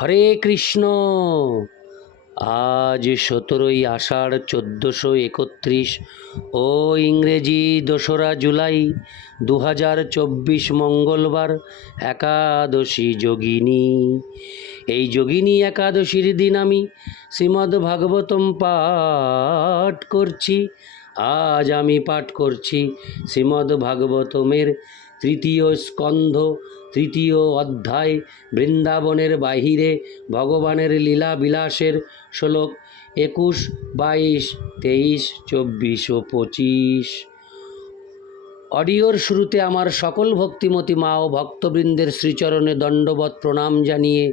হরে কৃষ্ণ। আজ সতেরোই আষাঢ় চোদ্দোশো একত্রিশ ও ইংরেজি দোসরা জুলাই দু হাজার চব্বিশ মঙ্গলবার একাদশী যোগিনী। এই যোগিনী একাদশীর দিন আমি শ্রীমদ্ ভাগবতম পাঠ করছি। আজ আমি পাঠ করছি শ্রীমদ্ ভাগবতমের তৃতীয় স্কন্ধ তৃতীয় অধ্যায় বৃন্দাবনের বাহিরে ভগবানের লীলা বিলাসের শ্লোক একুশ, বাইশ, তেইশ, চব্বিশ ও পঁচিশ। অডিওর শুরুতে আমার সকল ভক্তিমতী মা ও ভক্তবৃন্দের শ্রীচরণে দণ্ডবত প্রণাম জানিয়ে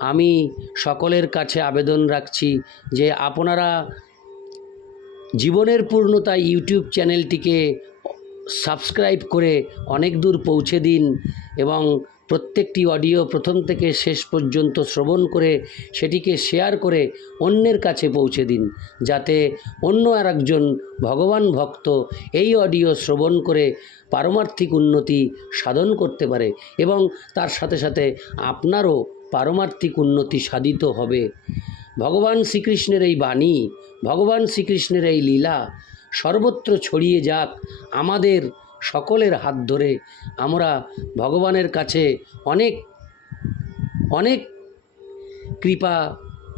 আমি সকলের কাছে আবেদন রাখছি যে আপনারা জীবনের পূর্ণতা ইউটিউব চ্যানেলটিকে সাবস্ক্রাইব করে অনেক দূর পৌঁছে দিন এবং প্রত্যেকটি অডিও প্রথম থেকে শেষ পর্যন্ত শ্রবণ করে সেটিকে শেয়ার করে অন্যের কাছে পৌঁছে দিন, যাতে অন্য আর একজন ভগবান ভক্ত এই অডিও শ্রবণ করে পারমার্থিক উন্নতি সাধন করতে পারে এবং তার সাথে সাথে আপনারও পারমার্থিক উন্নতি সাধিত হবে। ভগবান শ্রীকৃষ্ণের এই বাণী, ভগবান শ্রীকৃষ্ণের এই লীলা সর্বত্র ছড়িয়ে যাক আমাদের সকলের হাত ধরে। আমরা ভগবানের কাছে অনেক অনেক কৃপা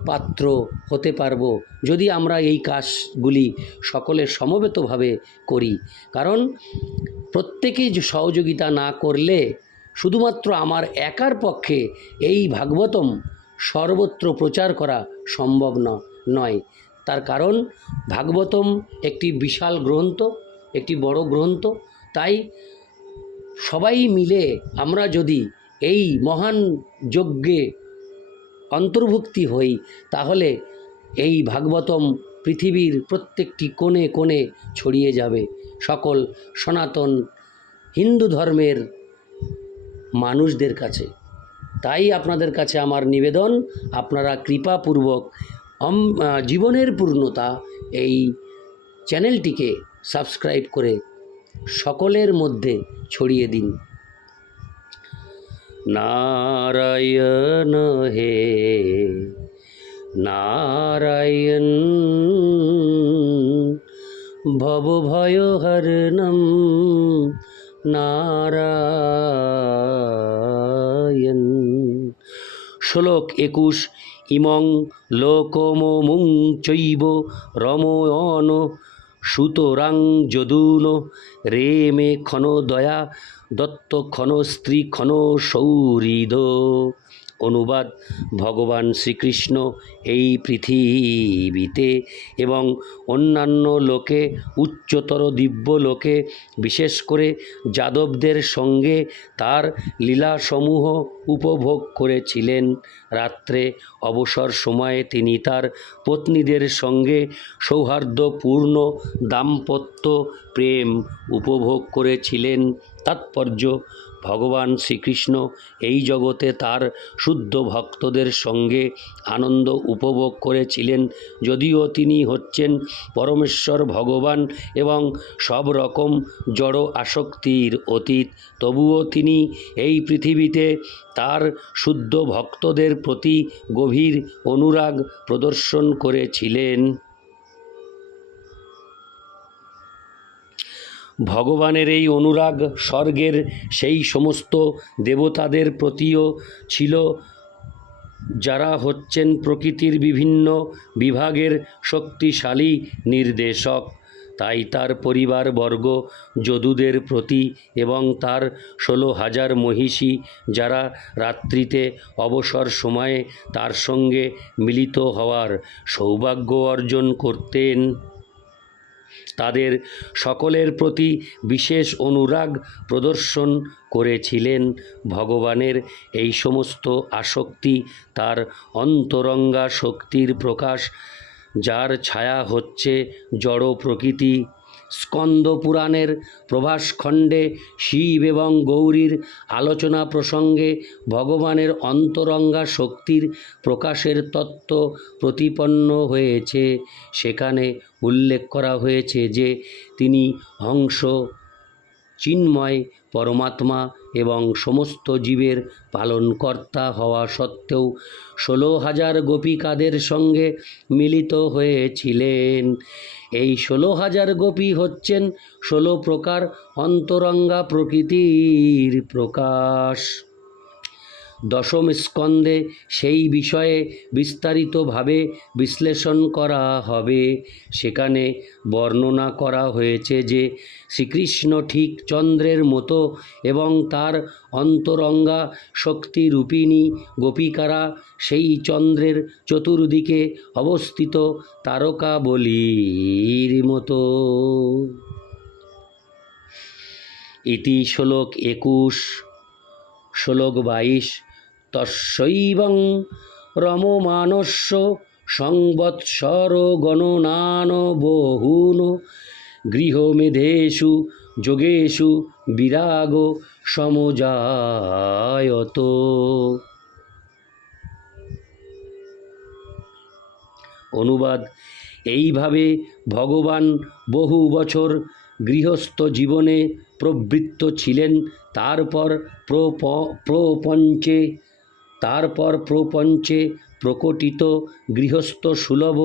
পাত্র হতে পারব যদি আমরা এই কাজগুলি সকলে সমবেতভাবে করি। কারণ প্রত্যেকেই সহযোগিতা না করলে শুধুমাত্র আমার একার পক্ষে এই ভাগবতম সর্বত্র প্রচার করা সম্ভব নয়। তার কারণ ভাগবতম একটি বিশাল গ্রন্থ, একটি বড় গ্রন্থ। তাই সবাই মিলে আমরা যদি এই মহান যজ্ঞে অন্তর্ভুক্তি হই, তাহলে এই ভাগবতম পৃথিবীর প্রত্যেকটি কোণে কোণে ছড়িয়ে যাবে। সকল সনাতন হিন্দু ধর্মের মানুষদের কাছে। তাই আপনাদের কাছে আমার নিবেদন, আপনারা কৃপাপূর্বক জীবনের পূর্ণতা এই চ্যানেলটিকে সাবস্ক্রাইব করে সকলের মধ্যে ছড়িয়ে দিন। নারায়ণ হে, নারায়ণ, ভব ভয় হরণম নারায়ণ। শ্লোক একুশ ইমং লোকমমুং চৈব রময়ন সুতরাং যদুন রে মে ক্ষণ দয়া দত্ত ক্ষণ স্ত্রী ক্ষণ সৌহৃদ অনুবাদ, ভগবান শ্রীকৃষ্ণ এই পৃথিবীতে এবং অন্যান্য লোকে, উচ্চতর দিব্য লোকে, বিশেষ করে যাদবদের সঙ্গে তার লীলাসমূহ উপভোগ করেছিলেন। রাত্রে অবসর সময়ে তিনি তার পত্নীদের সঙ্গে সৌহার্দ্যপূর্ণ দাম্পত্য প্রেম উপভোগ করেছিলেন। তাৎপর্য ভগবান শ্রীকৃষ্ণ এই জগতে তার শুদ্ধ ভক্তদের সঙ্গে আনন্দ উপভোগ করেছিলেন। যদিও তিনি হচ্ছেন পরমেশ্বর ভগবান এবং সব রকম জড় আসক্তির অতীত, তবুও তিনি এই পৃথিবীতে তার শুদ্ধ ভক্তদের প্রতি গভীর অনুরাগ প্রদর্শন করেছিলেন। ভগবানের এই অনুরাগ স্বর্গের সেই সমস্ত দেবতাদের প্রতিও ছিল। যারা হচ্ছেন প্রকৃতির বিভিন্ন বিভাগের শক্তিশালী নির্দেশক, তাই তার পরিবারবর্গ, যদুদের প্রতি এবং তার ষোলো হাজার মহিষী যারা রাত্রিতে অবসর সময়ে তার সঙ্গে মিলিত হওয়ার সৌভাগ্য অর্জন করতেন। তাদের সকলের প্রতি বিশেষ অনুরাগ প্রদর্শন করেছিলেন ভগবানের এই সমস্ত আসক্তি, তার অন্তরঙ্গা শক্তির প্রকাশ, যার ছায়া হচ্ছে জড় প্রকৃতি স্কন্দ পুরাণের প্রভাস খণ্ডে শিব এবং গৌরীর আলোচনা প্রসঙ্গে ভগবানের অন্তরঙ্গা শক্তির প্রকাশের তত্ত্ব প্রতিপন্ন হয়েছে। সেখানে উল্লেখ করা হয়েছে যে তিনি হংস, চিন্ময় পরমাত্মা এবং সমস্ত জীবের পালনকর্তা হওয়া সত্ত্বেও ষোলো হাজার গোপিকাদের সঙ্গে মিলিত হয়েছিলেন। এই ষোলো হাজার গোপী হচ্ছেন ষোলো প্রকার অন্তরঙ্গা প্রকৃতির প্রকাশ। দশম স্কন্ধে সেই বিষয়ে বিস্তারিতভাবে বিশ্লেষণ করা হবে। সেখানে বর্ণনা করা হয়েছে যে শ্রীকৃষ্ণ ঠিক চন্দ্রের মতো এবং তার অন্তরঙ্গা শক্তিরূপিণী গোপিকারা সেই চন্দ্রের চতুর্দিকে অবস্থিত তারকা বলির মতো। ইতি শ্লোক একুশ, শ্লোক বাইশ তস্যৈবং রমমানস্য সংবৎসর গণনান বহুন গৃহমেধেষু যোগেষু বিরাগ সমজায়ত। অনুবাদ, এইভাবে ভগবান বহু বছর গৃহস্থ জীবনে প্রবৃত্ত ছিলেন, তারপর প্রপ, প্রপঞ্চে তারপর প্রপঞ্চে প্রকটিত গৃহস্থ সুলভ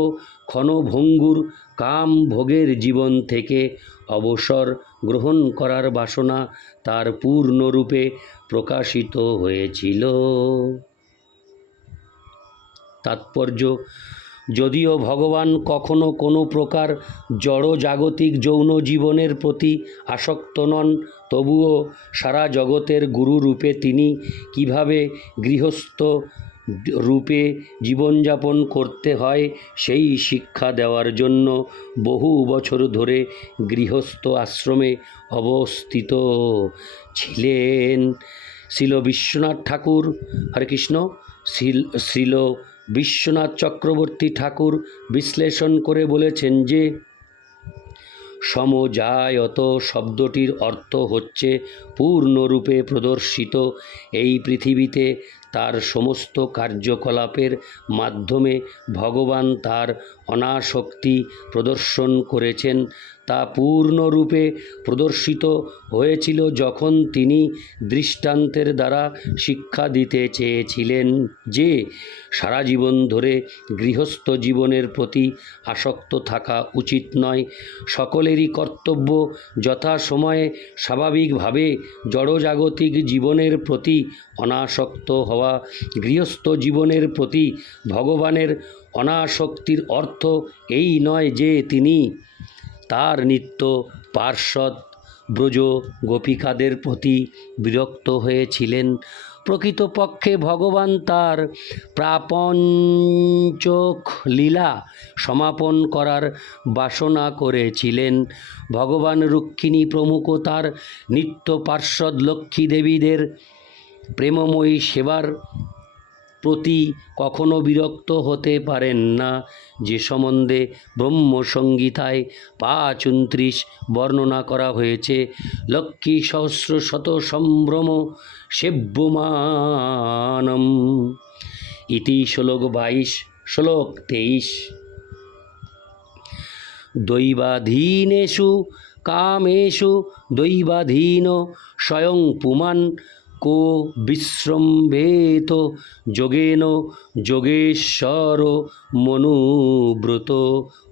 ক্ষণভঙ্গুর কাম ভোগের জীবন থেকে অবসর গ্রহণ করার বাসনা তার পূর্ণরূপে প্রকাশিত হয়েছিল। তাৎপর্য, যদিও ভগবান কখনো কোনো প্রকার জড় জাগতিক যৌন জীবনের প্রতি আসক্ত নন তবুও সারা জগতের গুরু রূপে তিনি কীভাবে গৃহস্থ রূপে জীবনযাপন করতে হয়, সেই শিক্ষা দেওয়ার জন্য বহু বছর ধরে গৃহস্থ আশ্রমে অবস্থিত ছিলেন শিল বিশ্বনাথ ঠাকুর, হরে কৃষ্ণ। শিল শ্রীল বিশ্বনাথ চক্রবর্তী ঠাকুর বিশ্লেষণ করে বলেছেন যে সমজায়ত শব্দটির অর্থ হচ্ছে পূর্ণরূপে প্রদর্শিত। এই পৃথিবীতে তার সমস্ত কার্যকলাপের মাধ্যমে ভগবান তার অনাসক্তি প্রদর্শন করেছেন। তা পূর্ণরূপে প্রদর্শিত হয়েছিল যখন তিনি দৃষ্টান্তের দ্বারা শিক্ষা দিতে চেয়েছিলেন যে, সারা জীবন ধরে গৃহস্থ জীবনের প্রতি আসক্ত থাকা উচিত নয়। সকলেরই কর্তব্য যথাসময়ে স্বাভাবিকভাবে জড়জাগতিক জীবনের প্রতি অনাসক্ত হওয়া। গৃহস্থ জীবনের প্রতি ভগবানের অনাসক্তির অর্থ এই নয় যে তিনি তার নিত্য পার্শ্বদ ব্রজ গোপিকাদের প্রতি বিরক্ত হয়েছিলেন। প্রকৃতপক্ষে ভগবান তার প্রাপঞ্চক লীলা সমাপন করার বাসনা করেছিলেন। ভগবান রুক্মিণী প্রমুখ তার নিত্য পার্শ্বদ লক্ষ্মী দেবীদের প্রেমময়ী সেবার প্রতি কখনো বিরক্ত হতে পারেন না। যে সম্বন্ধে ব্রহ্মসংগীতায় পাঁচ উনত্রিশ বর্ণনা করা হয়েছে, লক্ষ্মী সহস্র শত সম্ভ্রম সেব্যমানম। ইতি শ্লোক বাইশ, শ্লোক তেইশ। দৈবাধীনেষু কামেষু দৈবাধীন স্বয়ং পুমান কো বিশ্রম্ভেত যোগেন যোগেশ্বর মনুব্রত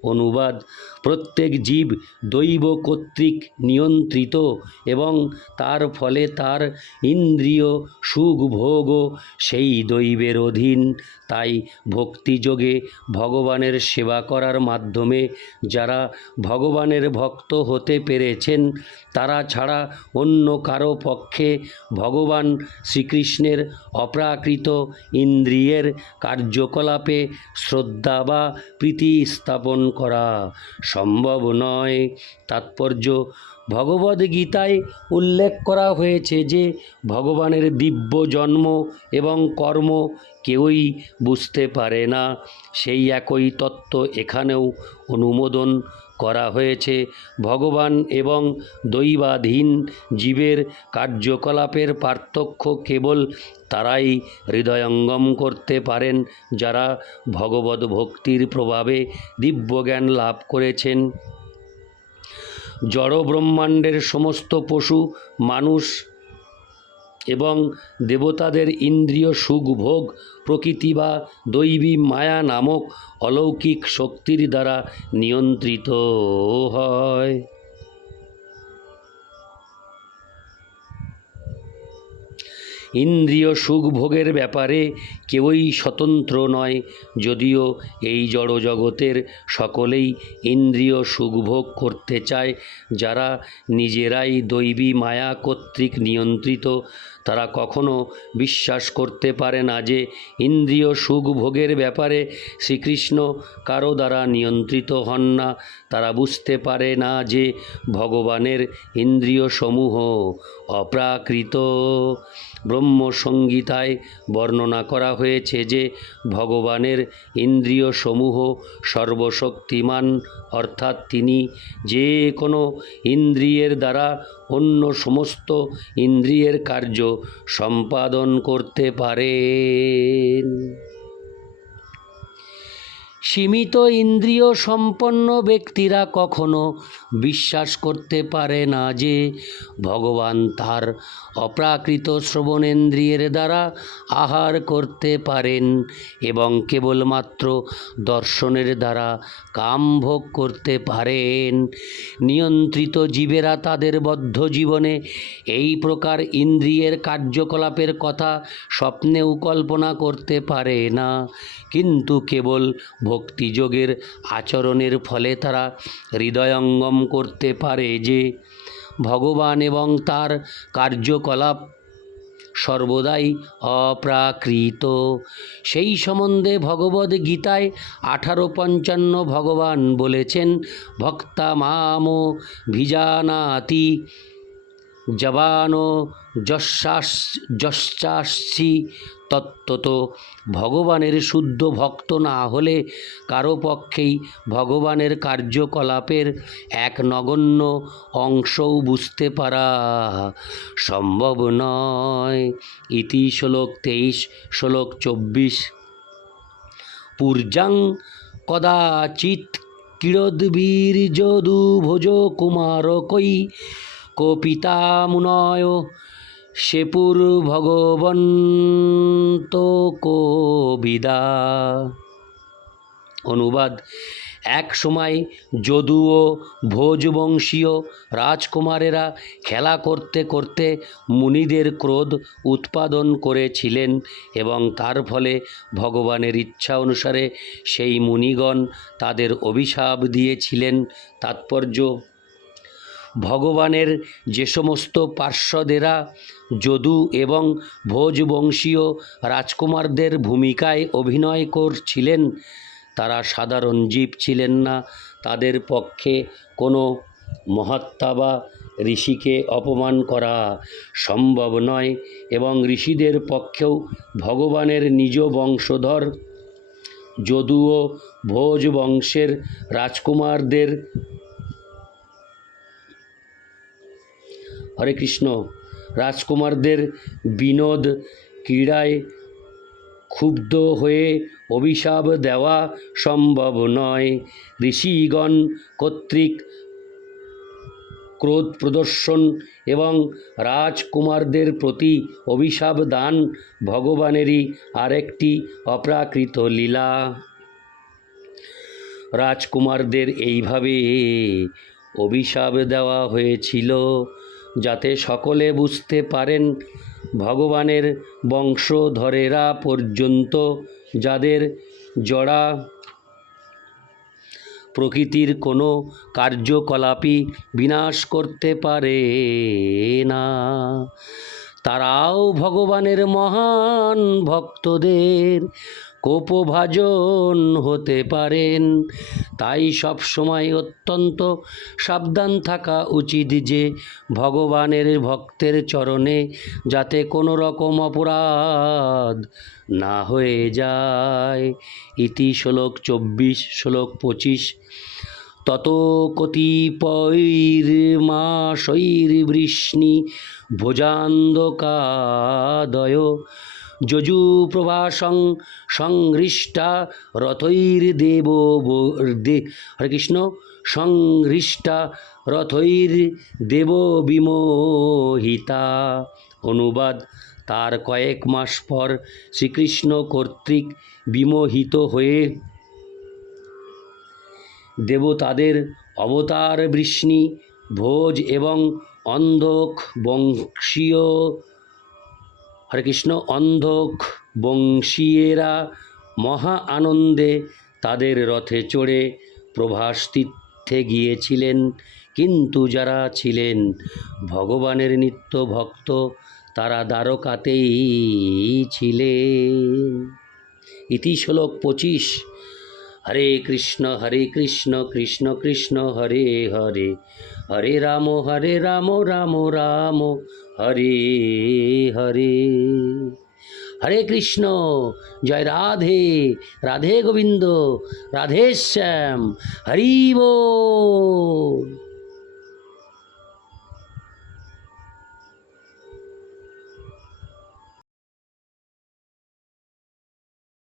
অনুবাদ। প্রত্যেক জীব দৈব কর্তৃক নিয়ন্ত্রিত এবং তার ফলে তার ইন্দ্রিয় সুখ ভোগও সেই দৈবের অধীন। তাই ভক্তিযোগে ভগবানের সেবা করার মাধ্যমে যারা ভগবানের ভক্ত হতে পেরেছেন, তারা ছাড়া অন্য কারও পক্ষে ভগবান শ্রীকৃষ্ণের অপ্রাকৃত ইন্দ্রিয়ের কার্যকলাপে শ্রদ্ধা বা প্রীতি স্থাপন করা সম্ভব নয়। তাৎপর্য ভগবদ্গীতায় উল্লেখ করা হয়েছে যে, ভগবানের দিব্য জন্ম এবং কর্ম কেউই বুঝতে পারে না। সেই একই তত্ত্ব এখানেও অনুমোদন করা হয়েছে। ভগবান এবং দৈবাধীন জীবের কার্যকলাপের পার্থক্য কেবল তারাই হৃদয়ঙ্গম করতে পারেন, যারা ভগবত ভক্তির প্রভাবে দিব্যজ্ঞান লাভ করেছেন। জড় ব্রহ্মাণ্ডের সমস্ত পশু, মানুষ এবং দেবতাদের ইন্দ্রিয় সুখ ভোগ প্রকৃতি বা দৈবী মায়া নামক অলৌকিক শক্তির দ্বারা নিয়ন্ত্রিত হয়। ইন্দ্রিয় সুখ ভোগের ব্যাপারে কেউই স্বতন্ত্র নয়, যদিও এই জড় জগতের সকলেই ইন্দ্রিয় সুখ ভোগ করতে চায়। যারা নিজেরাই দৈবী মায়া কর্তৃক নিয়ন্ত্রিত, তারা কখনো বিশ্বাস করতে পারে না যে ইন্দ্রিয় সুখ ভোগের ব্যাপারে শ্রীকৃষ্ণ কারও দ্বারা নিয়ন্ত্রিত হন না। তারা বুঝতে পারে না যে ভগবানের ইন্দ্রিয় সমূহ অপ্রাকৃত। ব্রহ্মসংগীতায় বর্ণনা করা হয়েছে যে ভগবানের ইন্দ্রিয় সমূহ সর্বশক্তিমান, অর্থাৎ তিনি যে কোনো ইন্দ্রিয়ের দ্বারা অন্য সমস্ত ইন্দ্রিয়ের কার্য সম্পাদন করতে পারেন। সীমিত ইন্দ্রিয় সম্পন্ন ব্যক্তিরা কখনো বিশ্বাস করতে পারে না যে ভগবান তার অপ্রাকৃত শ্রবণেন্দ্রিয়ের দ্বারা আহার করতে পারেন এবং কেবলমাত্র দর্শনের দ্বারা কাম ভোগ করতে পারেন। নিয়ন্ত্রিত জীবেরা তাদের বদ্ধ জীবনে এই প্রকার ইন্দ্রিয়ের কার্যকলাপের কথা স্বপ্নেও কল্পনা করতে পারে না। কিন্তু কেবল ভক্তিযোগের আচরণের ফলে তারা হৃদয়ঙ্গম করতে পারে যে ভগবান এবং তার কার্যকলাপ সর্বদাই অপ্রাকৃত। সেই সম্বন্ধে ভগবদ গীতায় আঠারো পঞ্চান্ন ভগবান বলেছেন, ভক্তা মামো ভিজানাতি জবানো যশ্চাসি তত্ত্বত ভগবানের শুদ্ধ ভক্ত না হলে কারও পক্ষেই ভগবানের কার্যকলাপের এক নগণ্য অংশও বুঝতে পারা সম্ভব নয়। ইতি শ্লোক তেইশ, শ্লোক চব্বিশ। পূর্যাং কদাচিৎ কই কপিতামুনয় সেপুর ভগবন্ত কবিদা। অনুবাদ, এক সময় যদু ও ভোজবংশীয় রাজকুমারেরা খেলা করতে করতে মুনিদের ক্রোধ উৎপাদন করেছিলেন এবং তার ফলে ভগবানের ইচ্ছা অনুসারে সেই মুনিগণ তাদের অভিশাপ দিয়েছিলেন। তাৎপর্য ভগবানের যে সমস্ত পার্শ্বদেরা, যদু এবং ভোজবংশীয় রাজকুমারদের ভূমিকায় অভিনয় করছিলেন, তারা সাধারণ জীব ছিলেন না। তাদের পক্ষে কোনো মহাত্মা বা ঋষিকে অপমান করা সম্ভব নয় এবং ঋষিদের পক্ষেও ভগবানের নিজ বংশধর যদুও ভোজ বংশের রাজকুমারদের হরে কৃষ্ণ। রাজকুমারদের বিনোদ ক্রীড়ায় ক্ষুব্ধ হয়ে অভিশাপ দেওয়া সম্ভব নয়। ঋষিগণ কর্তৃক ক্রোধ প্রদর্শন এবং রাজকুমারদের প্রতি অভিশাপ দান ভগবানেরই আরেকটি অপ্রাকৃত লীলা। রাজকুমারদের এইভাবে অভিশাপ দেওয়া হয়েছিল। যাতে সকলে বুঝতে পারেন ভগবানের বংশধরেরা পর্যন্ত যাদের জড়া প্রকৃতির কোনো কার্যকলাপই বিনাশ করতে পারে না। তারাও ভগবানের মহান ভক্তদের কোপভাজন হতে পারেন। তাই সব সময় অত্যন্ত সাবধান থাকা উচিত যে, ভগবানের ভক্তের চরণে যাতে কোনো রকম অপরাধ না হয়ে যায়। ইতি শ্লোক চব্বিশ, শ্লোক পঁচিশ। তত কতিপৈর্মাশৈর্বৃষ্ণি ভোজান্ধকাদয় যজুপ্রভাসং সংহৃষ্টা রথৈর্দেব দে, হরে কৃষ্ণ। সংহৃষ্টা রথৈর দেব বিমোহিতা। অনুবাদ, তার কয়েক মাস পর শ্রীকৃষ্ণ কর্তৃক বিমোহিত হয়ে দেবতাদের অবতার বৃষ্ণি, ভোজ এবং অন্ধক বংশীয় হরে কৃষ্ণ। অন্ধক বংশীয়েরা মহা আনন্দে তাদের রথে চড়ে প্রভাস তীর্থে গিয়েছিলেন। কিন্তু যারা ছিলেন ভগবানের নিত্য ভক্ত, তারা দ্বারকাতেই ছিলেন। ইতি শ্লোক পঁচিশ। হরে কৃষ্ণ হরে কৃষ্ণ কৃষ্ণ কৃষ্ণ, হরে হরে। হরে রাম হরে রাম রাম রাম। হরে হরে। হরে কৃষ্ণ জয় রাধে রাধে গোবিন্দ রাধে শ্যাম হরি বল।